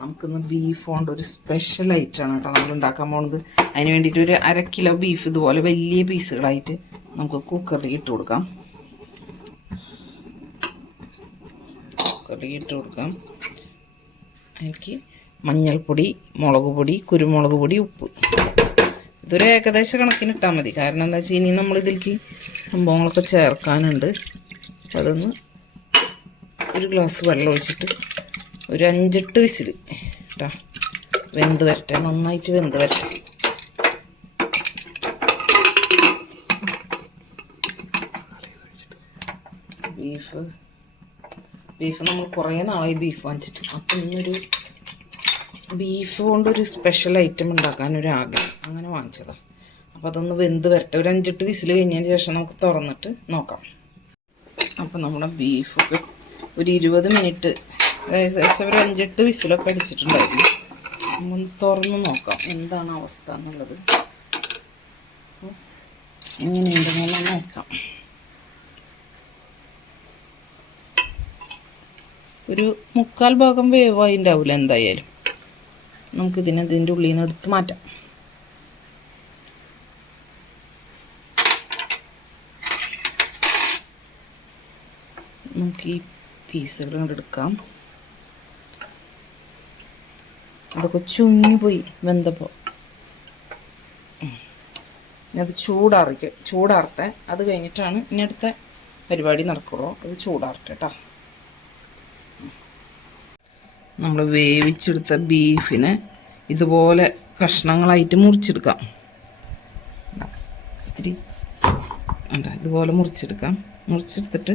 നമുക്കിന്ന് ബീഫ് കൊണ്ട് ഒരു സ്പെഷ്യൽ ഐറ്റമാണ് കേട്ടോ നമ്മൾ ഉണ്ടാക്കാൻ പോകുന്നത്. അതിന് വേണ്ടിയിട്ട് ഒരു 1/2 കിലോ ബീഫ് ഇതുപോലെ വലിയ പീസുകളായിട്ട് നമുക്ക് കുക്കറിൽ ഇട്ട് കൊടുക്കാം. എനിക്ക് മഞ്ഞൾപ്പൊടി, മുളക് പൊടി, കുരുമുളക് പൊടി, ഉപ്പ് ഇതൊരു ഏകദേശ കണക്കിന് ഇട്ടാൽ മതി. കാരണം എന്താ വെച്ചാൽ ഇനി നമ്മളിതിലേക്ക് സംഭവങ്ങളൊക്കെ ചേർക്കാനുണ്ട്. അപ്പോൾ അതൊന്ന് ഒരു ഗ്ലാസ് വെള്ളം ഒഴിച്ചിട്ട് ഒരു 5-8 വിസിൽ കേട്ടോ വെന്ത് വരട്ടെ, നന്നായിട്ട് വെന്ത് വരട്ടെ. ബീഫ് നമ്മൾ കുറേ നാളായി ബീഫ് വാങ്ങിച്ചിട്ട്. അപ്പം ഇന്നൊരു ബീഫ് കൊണ്ടൊരു സ്പെഷ്യൽ ഐറ്റം ഉണ്ടാക്കാനൊരു ആഗ്രഹം, അങ്ങനെ വാങ്ങിച്ചതാണ്. അപ്പോൾ അതൊന്ന് വെന്ത് വരട്ടെ. ഒരു 5-8 വിസിൽ കഴിഞ്ഞതിന് ശേഷം നമുക്ക് തുറന്നിട്ട് നോക്കാം. അപ്പം നമ്മുടെ ബീഫൊക്കെ ഒരു 20 മിനിറ്റ്, ഏകദേശം ഒരു 5-8 വിസിലൊക്കെ അടിച്ചിട്ടുണ്ടായിരുന്നു. ഒന്ന് തുറന്ന് നോക്കാം എന്താണ് അവസ്ഥ എന്നുള്ളത്. എങ്ങനെയുണ്ടെന്ന് നോക്കാം. ഒരു 3/4 ഭാഗം വേവായി ഉണ്ടാവില്ല എന്തായാലും. ഇതിൻ്റെ ഉള്ളിൽ നിന്ന് എടുത്ത് മാറ്റാം. നമുക്ക് ഈ പീസുകൾ കണ്ടെടുക്കാം. അതൊക്കെ ചുങ്ങിപ്പോയി വെന്തപ്പോൾ. അത് ചൂടാറട്ടെ. അത് കഴിഞ്ഞിട്ടാണ് ഇനി അടുത്ത പരിപാടി നടക്കുള്ളൂ. അത് ചൂടാറട്ടെ കേട്ടോ. നമ്മൾ വേവിച്ചെടുത്ത ബീഫിനെ ഇതുപോലെ കഷ്ണങ്ങളായിട്ട് മുറിച്ചെടുക്കാം. ഇതുപോലെ മുറിച്ചെടുത്തിട്ട്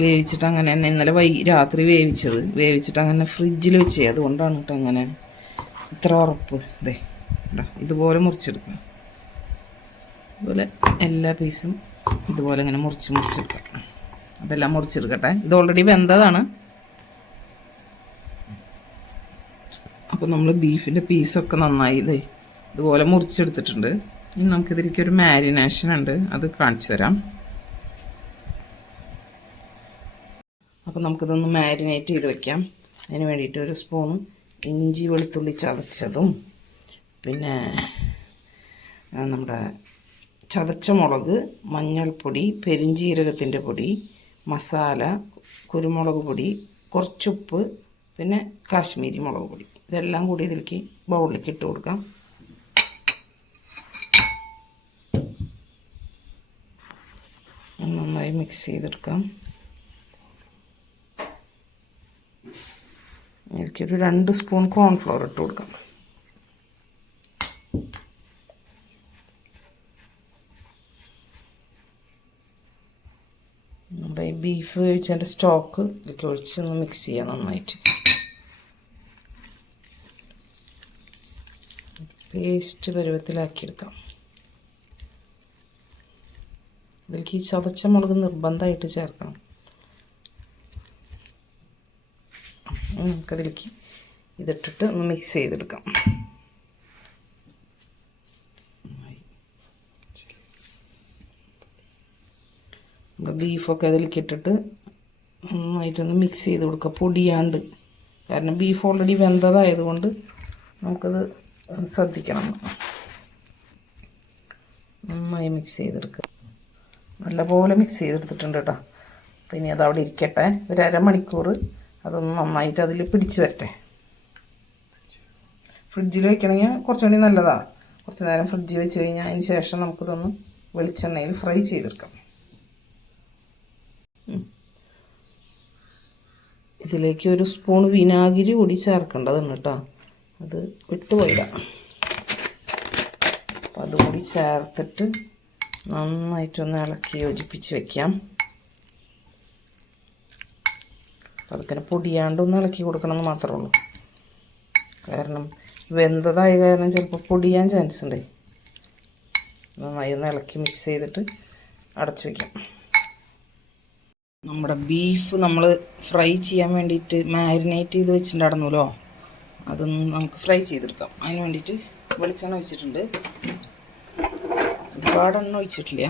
വേവിച്ചിട്ട് അങ്ങനെ തന്നെ ഇന്നലെ രാത്രി വേവിച്ചിട്ട് അങ്ങനെ ഫ്രിഡ്ജിൽ വെച്ചേ. അതുകൊണ്ടാണ് കേട്ടോ അങ്ങനെ ഇത്ര ഉറപ്പ്. ഇതുപോലെ മുറിച്ചെടുക്കാം. അതുപോലെ എല്ലാ പീസും ഇതുപോലെ ഇങ്ങനെ മുറിച്ചെടുക്കാം. അപ്പം എല്ലാം മുറിച്ചെടുക്കട്ടെ. ഇത് ഓൾറെഡി വെന്തതാണ്. അപ്പോൾ നമ്മൾ ബീഫിൻ്റെ പീസൊക്കെ നന്നായി ഇതുപോലെ മുറിച്ചെടുത്തിട്ടുണ്ട്. ഇനി നമുക്കിതിലേക്ക് ഒരു മാരിനേഷൻ ഉണ്ട്, അത് കാണിച്ചു തരാം. അപ്പോൾ നമുക്കിതൊന്ന് മാരിനേറ്റ് ചെയ്ത് വെക്കാം. അതിന് വേണ്ടിയിട്ട് ഒരു സ്പൂണ് ഇഞ്ചി വെളുത്തുള്ളി ചതച്ചതും, പിന്നെ നമ്മുടെ ചതച്ച മുളക്, മഞ്ഞൾപ്പൊടി, പെരിഞ്ജീരകത്തിൻ്റെ പൊടി, മസാല, കുരുമുളക് പൊടി, കുറച്ചുപ്പ്, പിന്നെ കാശ്മീരി മുളക് പൊടി, ഇതെല്ലാം കൂടി ഇതിലേക്ക് ബൗളിലേക്ക് ഇട്ട് കൊടുക്കാം. നന്നായി മിക്സ് ചെയ്തെടുക്കാം. ഇതിലേക്കൊരു 2 സ്പൂൺ കോൺഫ്ലവർ ഇട്ട് കൊടുക്കാം. നമ്മുടെ ഈ ബീഫ് വേവിച്ചതിൻ്റെ സ്റ്റോക്ക് ഇതിലേക്ക് ഒഴിച്ചൊന്ന് മിക്സ് ചെയ്യാം നന്നായിട്ട്. പേസ്റ്റ് പരുവത്തിലാക്കിയെടുക്കാം. ഇതിലേക്ക് ഈ ചതച്ച മുളക് നിർബന്ധമായിട്ട് ചേർക്കണം. നമുക്കതിലേക്ക് ഇതിട്ടിട്ട് ഒന്ന് മിക്സ് ചെയ്തെടുക്കാം. ബീഫൊക്കെ അതിലേക്ക് ഇട്ടിട്ട് നന്നായിട്ടൊന്ന് മിക്സ് ചെയ്ത് കൊടുക്കുക, പൊടിയാണ്ട്. കാരണം ബീഫ് ഓൾറെഡി വെന്തതായതുകൊണ്ട് നമുക്കത് ശ്രദ്ധിക്കണം. നന്നായി മിക്സ് ചെയ്തെടുക്കുക. നല്ലപോലെ മിക്സ് ചെയ്തെടുത്തിട്ടുണ്ട് കേട്ടോ. അപ്പോൾ ഇനി അതവിടെ ഇരിക്കട്ടെ. ഒരു 1/2 മണിക്കൂർ അതൊന്ന് നന്നായിട്ട് അതിൽ പിടിച്ച് വരട്ടെ. ഫ്രിഡ്ജിൽ വയ്ക്കണമെങ്കിൽ കുറച്ചുകൂടി നല്ലതാണ്. കുറച്ച് നേരം ഫ്രിഡ്ജിൽ വെച്ച് കഴിഞ്ഞാൽ അതിന് ശേഷം നമുക്കിതൊന്ന് വെളിച്ചെണ്ണയിൽ ഫ്രൈ ചെയ്തെടുക്കാം. ഇതിലേക്ക് ഒരു സ്പൂൺ വിനാഗിരി കൂടി ചേർക്കേണ്ടതാണ് കേട്ടോ. അത് വിട്ടുപോയില്ല. അപ്പം അതുകൂടി ചേർത്തിട്ട് നന്നായിട്ടൊന്ന് ഇളക്കി യോജിപ്പിച്ച് വയ്ക്കാം. അപ്പം അതൊക്കെ പൊടിയാണ്ടൊന്ന് ഇളക്കി കൊടുക്കണമെന്ന് മാത്രമേ ഉള്ളൂ. കാരണം വെന്തതായ കാരണം ചിലപ്പോൾ പൊടിയാൻ ചാൻസ് ഉണ്ട്. നന്നായി ഒന്ന് ഇളക്കി മിക്സ് ചെയ്തിട്ട് അടച്ചു വയ്ക്കാം. നമ്മുടെ ബീഫ് നമ്മൾ ഫ്രൈ ചെയ്യാൻ വേണ്ടിയിട്ട് മാരിനേറ്റ് ചെയ്ത് വെച്ചിട്ടുണ്ടായിരുന്നല്ലോ, അതൊന്ന് നമുക്ക് ഫ്രൈ ചെയ്തെടുക്കാം. അതിന് വേണ്ടിയിട്ട് വെളിച്ചെണ്ണ ഒഴിച്ചിട്ടുണ്ട്. ഒരുപാട് എണ്ണ ഒഴിച്ചിട്ടില്ല,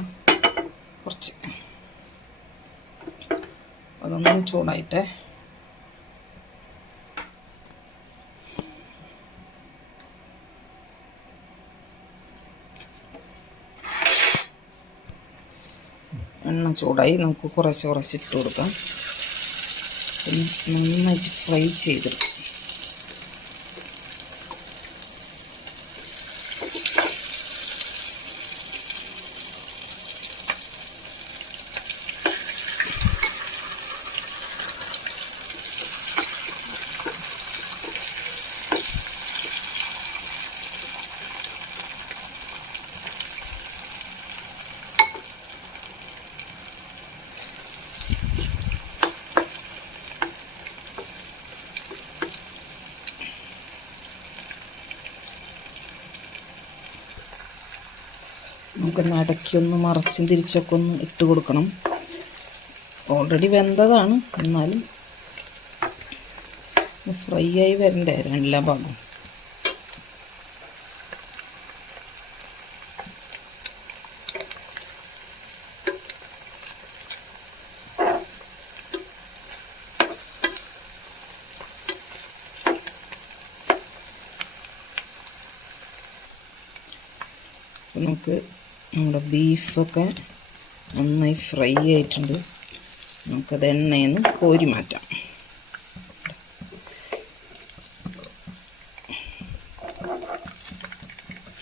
കുറച്ച്. അതൊന്ന് ചൂടായിട്ടെ. എണ്ണ ചൂടായി, നമുക്ക് കുറച്ച് ഇട്ട് കൊടുക്കാം. നന്നായിട്ട് ഫ്രൈ ചെയ്തെടുക്കും. നമുക്കൊന്ന് ഇടയ്ക്കൊന്ന് മറിച്ചും തിരിച്ചൊക്കെ ഒന്ന് ഇട്ട് കൊടുക്കണം. ഓൾറെഡി വെന്തതാണ്, എന്നാലും ഫ്രൈ ആയി വരണ്ടേ എല്ലാ ഭാഗവും. നമുക്ക് നമ്മുടെ ബീഫൊക്കെ നന്നായി ഫ്രൈ ആയിട്ടുണ്ട്. നമുക്കത് എണ്ണയിൽ നിന്ന് കോരി മാറ്റാം.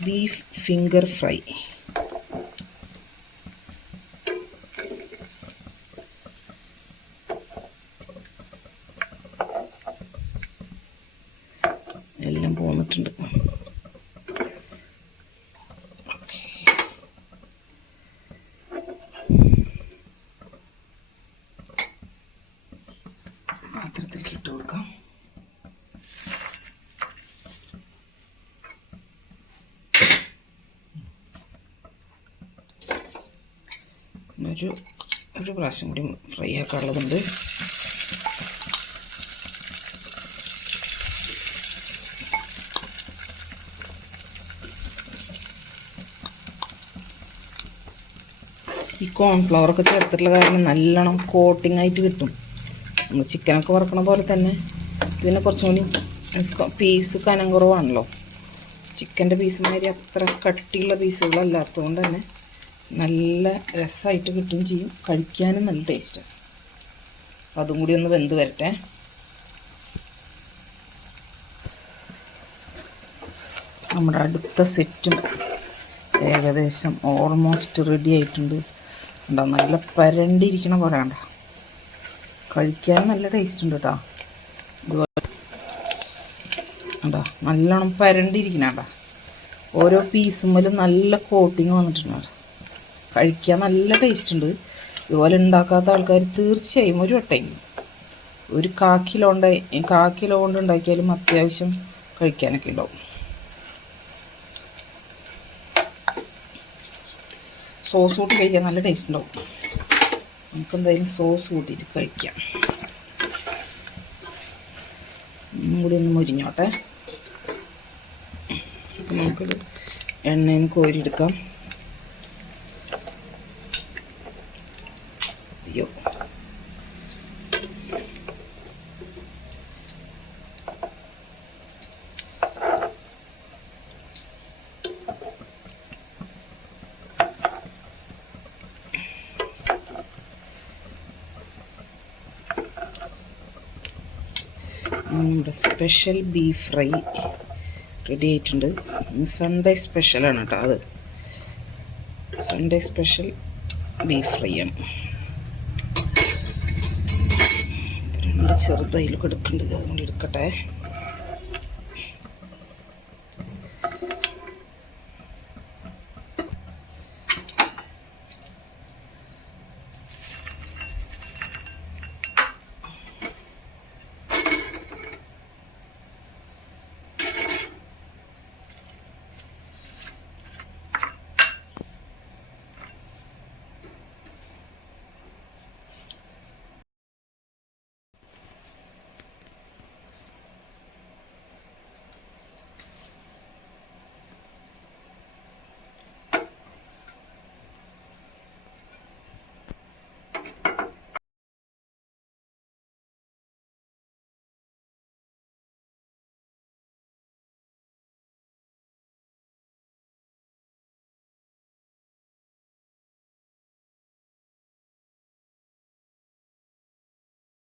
Beef finger fry. എല്ലാം പോന്നിട്ടുണ്ട്. പാത്രത്തിലേക്ക് ഇട്ട് കൊടുക്കാം. ഒരു പ്രാവശ്യം കൂടി ഫ്രൈ ആക്കാനുള്ളതുണ്ട്. ഈ കോൺഫ്ലവറൊക്കെ ചേർത്തിട്ടുള്ള കാരണം നല്ലോണം കോട്ടിംഗ് ആയിട്ട് കിട്ടും. നമ്മൾ ചിക്കനൊക്കെ വറക്കണ പോലെ തന്നെ ഇതിനെ കുറച്ചും കൂടി പീസ് കനം കുറവാണല്ലോ. ചിക്കൻ്റെ പീസുമാതിരി അത്ര കട്ടിയുള്ള പീസുകളല്ലാത്തതുകൊണ്ട് തന്നെ നല്ല രസമായിട്ട് കിട്ടുകയും ചെയ്യും, കഴിക്കാനും നല്ല ടേസ്റ്റാണ്. അതും കൂടി ഒന്ന് വെന്ത് വരട്ടെ. നമ്മുടെ അടുത്ത സെറ്റും ഏകദേശം ഓൾമോസ്റ്റ് റെഡി ആയിട്ടുണ്ട്. ഉണ്ടോ, നല്ല പരണ്ടിരിക്കണ പോലെ കണ്ട, കഴിക്കാൻ നല്ല ടേസ്റ്റ് ഉണ്ട് കേട്ടോ. ഇതുപോലെ ഉണ്ടോ, നല്ലോണം പരണ്ടിരിക്കണ. ഓരോ പീസുമ്മലും നല്ല കോട്ടിങ് വന്നിട്ടുണ്ട്. കഴിക്കാൻ നല്ല ടേസ്റ്റ് ഉണ്ട്. ഇതുപോലെ ഉണ്ടാക്കാത്ത ആൾക്കാർ തീർച്ചയായും ഒരു വട്ടമെങ്കിലും ഒരു 1/4 കിലോ കൊണ്ട് ഉണ്ടാക്കിയാലും അത്യാവശ്യം കഴിക്കാനൊക്കെ ഉണ്ടാവും. സോസ് കൂട്ടി കഴിക്കാൻ നല്ല ടേസ്റ്റ് ഉണ്ടാവും. നമുക്കെന്തായാലും സോസ് കൂട്ടിയിട്ട് കഴിക്കാം. ഒന്നും കൂടി ഒന്ന് മുരിഞ്ഞോട്ടെ. നമുക്കിത് എണ്ണയിൽ കോരിയെടുക്കാം. അയ്യോ, നമ്മുടെ സ്പെഷ്യൽ ബീഫ് ഫ്രൈ റെഡി ആയിട്ടുണ്ട്. സൺഡേ സ്പെഷ്യലാണ് കേട്ടോ. അത് സൺഡേ സ്പെഷ്യൽ ബീഫ് ഫ്രൈ ആണ്. 2 ചെറുതായി കൊടുക്കുന്നുണ്ട്, അതുകൊണ്ട് എടുക്കട്ടെ.